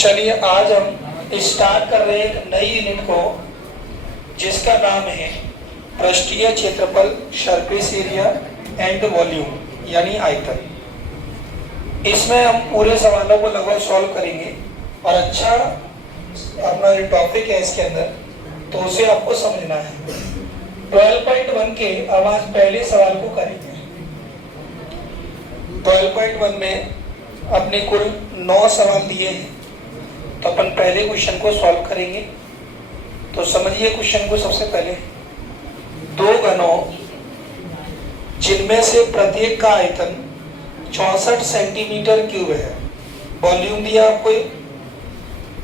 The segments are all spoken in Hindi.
चलिए आज हम स्टार्ट कर रहे हैं एक नई यूनिट को जिसका नाम है पृष्ठीय क्षेत्रफल, सरफेस एरिया एंड वॉल्यूम यानी आयतन। इसमें हम पूरे सवालों को लगभग सॉल्व करेंगे और अच्छा अपना जो टॉपिक है इसके अंदर तो उसे आपको समझना है। 12.1 के अब आज पहले सवाल को करेंगे। 12.1 में अपने कुल 9 सवाल दिए हैं तो अपन पहले क्वेश्चन को सॉल्व करेंगे। तो समझिए क्वेश्चन को। सबसे पहले दो घनों जिनमें से प्रत्येक का आयतन 64 सेंटीमीटर क्यूब है, वॉल्यूम दिया आपको,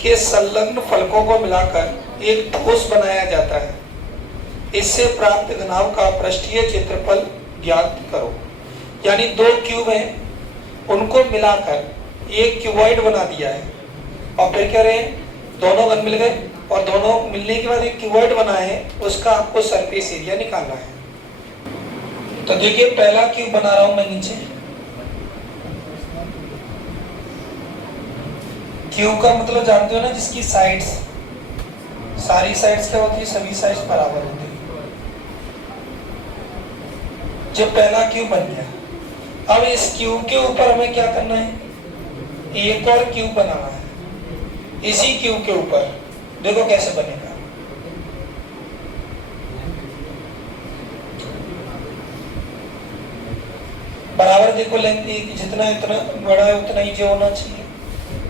के संलग्न फलकों को मिलाकर एक ठोस बनाया जाता है। इससे प्राप्त घनाभ का पृष्ठीय क्षेत्रफल ज्ञात करो। यानी दो क्यूब हैं, उनको मिलाकर एक क्यूबॉइड बना दिया है और फिर कह रहे हैं दोनों घन मिल गए और दोनों मिलने के बाद एक क्यूबॉइड बना है, उसका आपको सरफेस एरिया निकालना है। तो देखिए पहला क्यूब बना रहा हूं मैं नीचे। क्यूब का मतलब जानते हो ना, जिसकी साइड्स, सारी साइड्स क्या होती है, सभी साइड्स बराबर होती है। जब पहला क्यूब बन गया, अब इस क्यूब के ऊपर हमें क्या करना है, एक और क्यूब बनाना है। इसी क्यूब के ऊपर देखो कैसे बनेगा। बराबर देखो लेंथ, जितना इतना बड़ा है उतना ही जो होना चाहिए।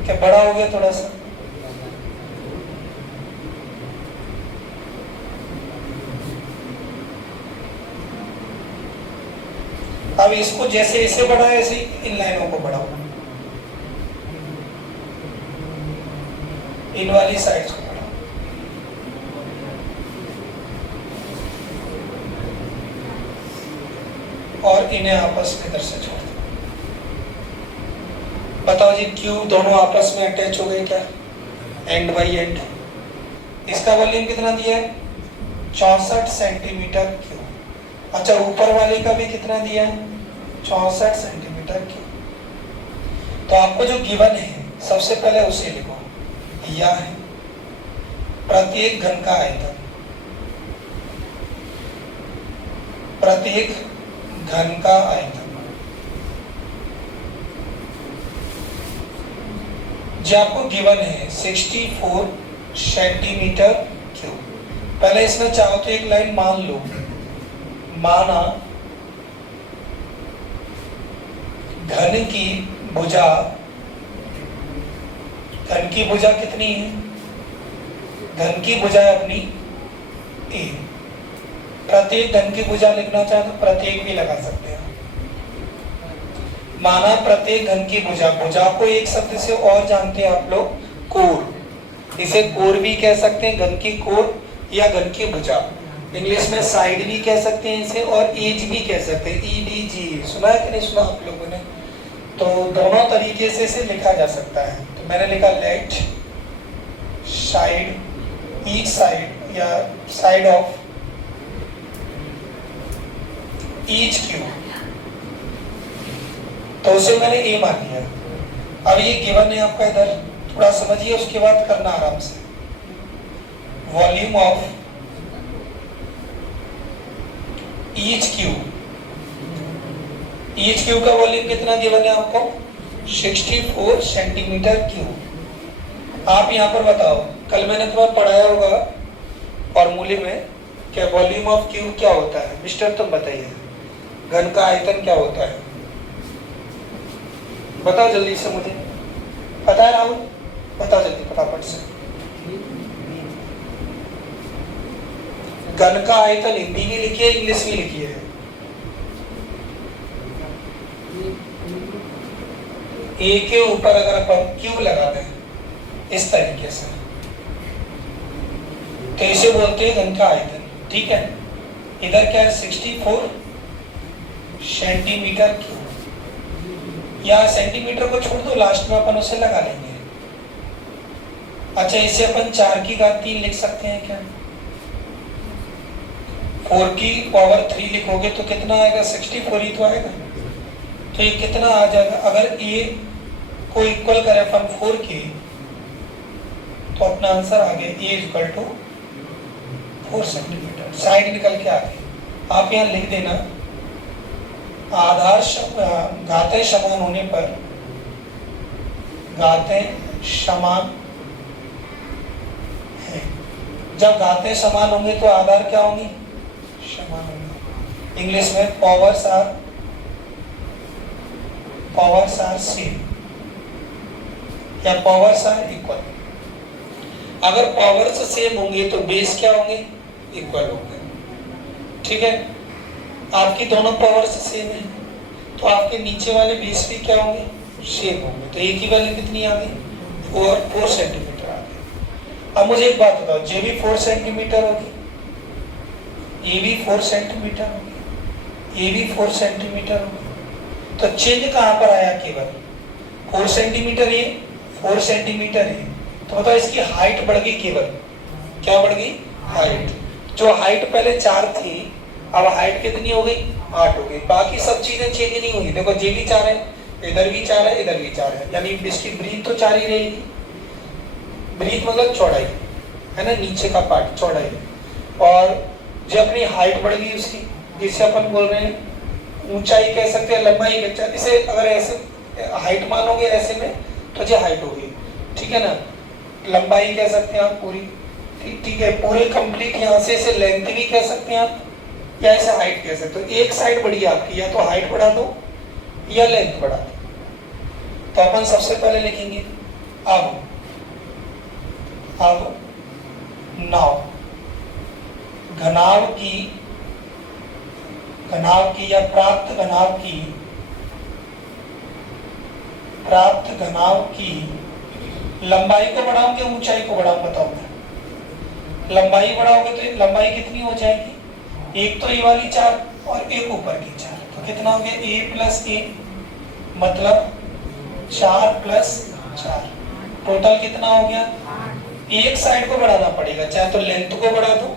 क्या बड़ा हो गया थोड़ा सा? अब इसको जैसे इसे बढ़ाए ऐसे इन लाइनों को बढ़ाओ, इन वाली साइड्स को बढ़ाओ। और इन्हें आपस में इधर से छोड़ दो। बताओ जी, क्यूब दोनों आपस में अटैच हो गए क्या, एंड बाई एंड। इसका वॉल्यूम कितना दिया है, 64 सेंटीमीटर क्यूब। अच्छा, ऊपर वाले का भी कितना दिया है, 64 सेंटीमीटर क्यूब। तो आपको जो गिवन है सबसे पहले उसे लिखो। यह है प्रत्येक घन का आयतन, प्रत्येक घन का आयतन जो आपको गिवन है 64 सेंटीमीटर क्यूब। पहले इसमें चाहो तो एक लाइन मान लो, माना घन की भुजा, घन की भुजा कितनी है, घन की भुजा अपनी ए। प्रत्येक घन की भुजा लिखना चाहे तो प्रत्येक भी लगा सकते हैं। माना प्रत्येक घन की भुजा, भुजा को एक शब्द से और जानते हैं आप लोग, कोर। इसे कोर भी कह सकते हैं, घन की कोर या घन की भुजा। इंग्लिश में साइड भी कह सकते हैं इसे, और एज भी कह सकते हैं, EDG। सुना है कि नहीं सुना आप लोगों ने? तो दोनों तरीके से इसे लिखा जा सकता है। तो मैंने लिखा लेट साइड, ईच साइड या साइड ऑफ ईच क्यूब। तो उसे मैंने ए मान लिया। अब ये गिवन है आपका, इधर थोड़ा समझिए, उसके बाद करना आराम से। Volume of each cube, each cube का वॉल्यूम कितना गिवन है आपको, 64 सेंटीमीटर क्यूब। आप यहाँ पर बताओ, कल मैंने तुम्हें पढ़ाया होगा फॉर्मूले में, क्या वॉल्यूम ऑफ क्यूब क्या होता है? मिस्टर तुम बताइए, घन का आयतन क्या होता है? बताओ जल्दी से, मुझे पता है राहुल, बताओ जल्दी फटाफट से। घन का आयतन हिंदी भी लिखिए, इंग्लिश भी लिखिए। ए के ऊपर अगर अपन क्यूब लगाते हैं इस तरीके से, तो इसे बोलते हैं घन का आयतन। ठीक है, इधर क्या है, 64 सेंटीमीटर क्यूब। या सेंटीमीटर को छोड़ दो, लास्ट में अपन उसे लगा लेंगे। अच्छा, इसे अपन 4 की घात 3 लिख सकते हैं क्या? 4 की पावर 3 लिखोगे तो कितना आएगा, 64 ही तो आएगा। तो ये कितना आ जाएगा, अगर ए को इक्वल करें अपन 4 के, तो अपना आंसर आ गया ए इक्वल टू 4 सेंटीमीटर। साइड निकल के आ गई। आप यहाँ लिख देना आधार घातें समान होने पर, घातें समान है, जब घातें समान होंगे तो आधार क्या होंगी? समान होंगे। इंग्लिश में पावर्स आर सेम या पावर्स आर इक्वल। अगर पावर्स सेम होंगे तो बेस क्या होंगे? इक्वल होंगे। ठीक है, आपकी दोनों पावर्स सेम है तो आपके नीचे वाले बेस भी क्या होंगे? सेम होंगे। तो ए की वैल्यू कितनी आ गई? 4 सेंटीमीटर आ गई। अब मुझे एक बात बताओ, जे भी 4 सेंटीमीटर होगी, ए भी 4 सेंटीमीटर होगी, ए भी 4 सेंटीमीटर होगी, तो चेंज कहाँ पर आया? केवल 4 सेंटीमीटर ये, 4 सेंटीमीटर ये, तो बताओ इसकी हाइट बढ़ गई। केवल क्या बढ़ गई? हाइट। जो हाइट पहले 4 थी, अब हाइट कितनी हो गई? 8 हो गई। बाकी सब चीजें चेंज नहीं हुई। देखो जे भी 4 है, इधर भी 4 है, इधर भी 4 है, यानी इसकी ब्रीथ तो 4 ही रहेगी। ब्रीथ मतलब चौड़ाई है ना, नीचे का पार्ट चौड़ाई। और जो अपनी हाइट बढ़ गई उसकी, जिसे अपन बोल रहे हैं ऊंचाई कह सकते हैं, लंबाई कह सकते हैं। इसे अगर ऐसे हाइट मानोगे ऐसे में तो जो हाइट होगी, ठीक है ना, लंबाई कह सकते हैं आप पूरी। ठीक है, पूरे कंप्लीट यहाँ से इसे लेंथ भी कह सकते हैं आप, या ऐसे हाइट कह सकते हो। एक साइड बढ़ी आपकी, या तो हाइट बढ़ा दो या लेंथ बढ़ा दो। तो अपन सबसे पहले लिखेंगे अब नाव, घनाव की या प्राप्त घनाव की लंबाई को बढ़ाऊंगे, ऊंचाई को बढ़ाऊं? बताओ। लंबाई बढ़ाओगे तो लंबाई कितनी हो जाएगी? एक तो ये वाली 4 और एक ऊपर की 4, तो कितना हो गया? a प्लस a, मतलब 4 प्लस 4, टोटल कितना हो गया? एक साइड को बढ़ाना पड़ेगा, चाहे तो लेंथ को बढ़ा दो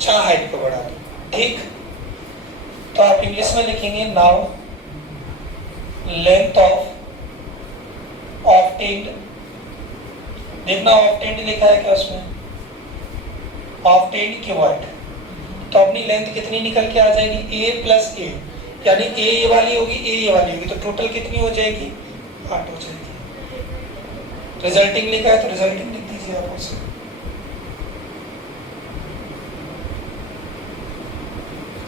चाहे हाइट को बढ़ा दो। ठीक, तो आप इंग्लिश में लिखेंगे नाउ लेंथ ऑफ ऑब्टेन्ड। देखना ऑब्टेन्ड लिखा है क्या उसमें? Obtained cuboid. तो अपनी लेंथ कितनी निकल के आ जाएगी? a प्लस a, यानी a ये वाली होगी, a ये वाली होगी, तो टोटल कितनी हो जाएगी? 8 हो जाएगी। रिजल्टिंग लिखा है तो रिजल्टिंग लिख दीजिए आप उसे।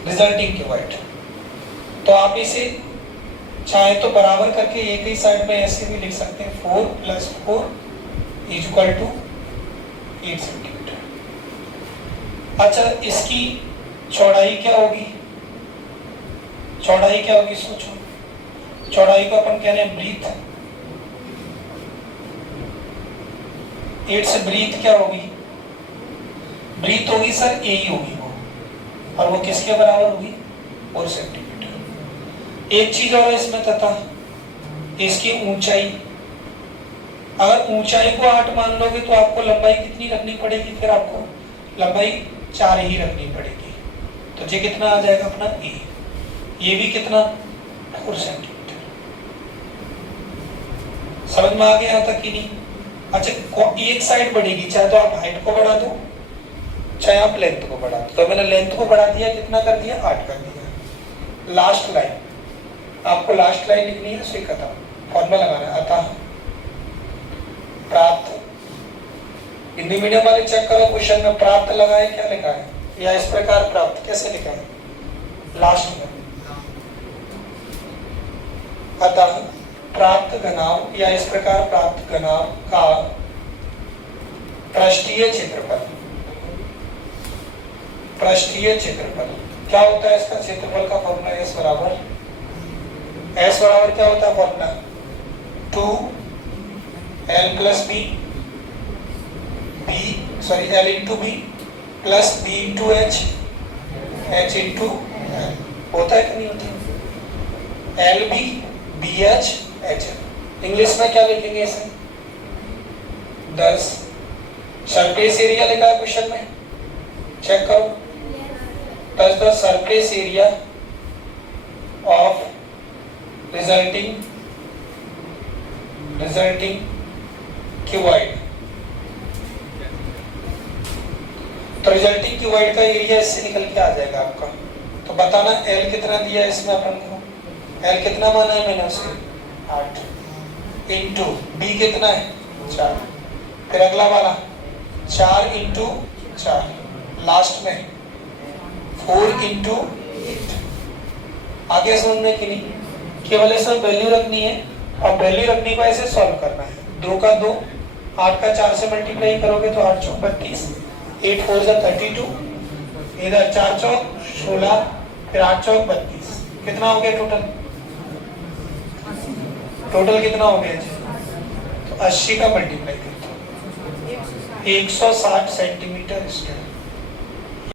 Resulting cuboid. तो आप इसे चाहे तो बराबर करके एक ही साइड में ऐसे भी लिख सकते हैं, 4 plus 4 is equal to 8 centimetre. अच्छा, इसकी चौड़ाई क्या होगी? चौड़ाई क्या होगी? सोचो। चौड़ाई को अपन कह रहे हैं ब्रीथ। 8 से ब्रीथ क्या होगी? ब्रीथ होगी सर ए ही होगी वो, और वो किसके बराबर होगी? 4 सेंटीमीटर। एक चीज और इसमें तथा इसकी ऊंचाई, अगर ऊंचाई को 8 मान लोगे तो आपको लंबाई कितनी रखनी पड़ेगी? फिर आपको लंबाई 4 ही रखनी पड़ेगी। तो ये कितना आ जाएगा अपना ए, ये भी कितना? 4 सेंटीमीटर। समझ में आ गया यहाँ तक कि नहीं? अच्छा, एक साइड बढ़ेगी, चाहे तो आप हाइट को बढ़ा दो चाहे आप लेंथ को बढ़ा दो। तो मैंने लेंथ को बढ़ा दिया, कितना कर दिया? 8 कर दिया। लास्ट लाइन, आपको लास्ट लाइन लिखनी है, सही खत्म, फॉर्मूला लगाना है। अतः प्राप्त, हिंदी मीडियम वाले चेक करो क्वेश्चन में प्राप्त लगा है क्या लिखा है, या इस प्रकार प्राप्त कैसे लिखा है? लास्ट में अतः प्राप्त घनाव, या इस प्रकार प्राप्त घनाव का पृष्ठीय क्षेत्रफल। पृष्ठीय क्षेत्रफल क्या होता है? इसका क्षेत्रफल का फॉर्मूला S बराबर क्या होता है formula? 2L plus B, L into B plus B into H, H into L। होता है कि नहीं होता? LB BH HL। इंग्लिश में क्या लिखेंगे इसे? 10 सरफेस एरिया लिखा है क्वेश्चन में, चेक करो। 10 surface area of resulting cuboid resulting cuboid का एरिया इससे निकल के आ जाएगा आपका। तो बताना एल कितना दिया है इसमें अपन को, एल कितना माना है मैंने उसे 8 इंटू बी कितना है 4, फिर अगला वाला 4 इंटू 4, लास्ट में 4 इंटू 8। आगे समझ में कि नहीं, केवल इसमें वैल्यू रखनी है और वैल्यू रखने को ऐसे सॉल्व करना है। 2 का 2, 8 का 4 से मल्टीप्लाई करोगे तो 8 चौक 32, 8 4 जा 32, इधर 4 चौक 16, फिर 8 चौक 32, कितना हो गया टोटल, टोटल कितना हो गया जी? तो 80 का मल्टीप्लाई करते 160 सेंटीमीटर स्क्वायर।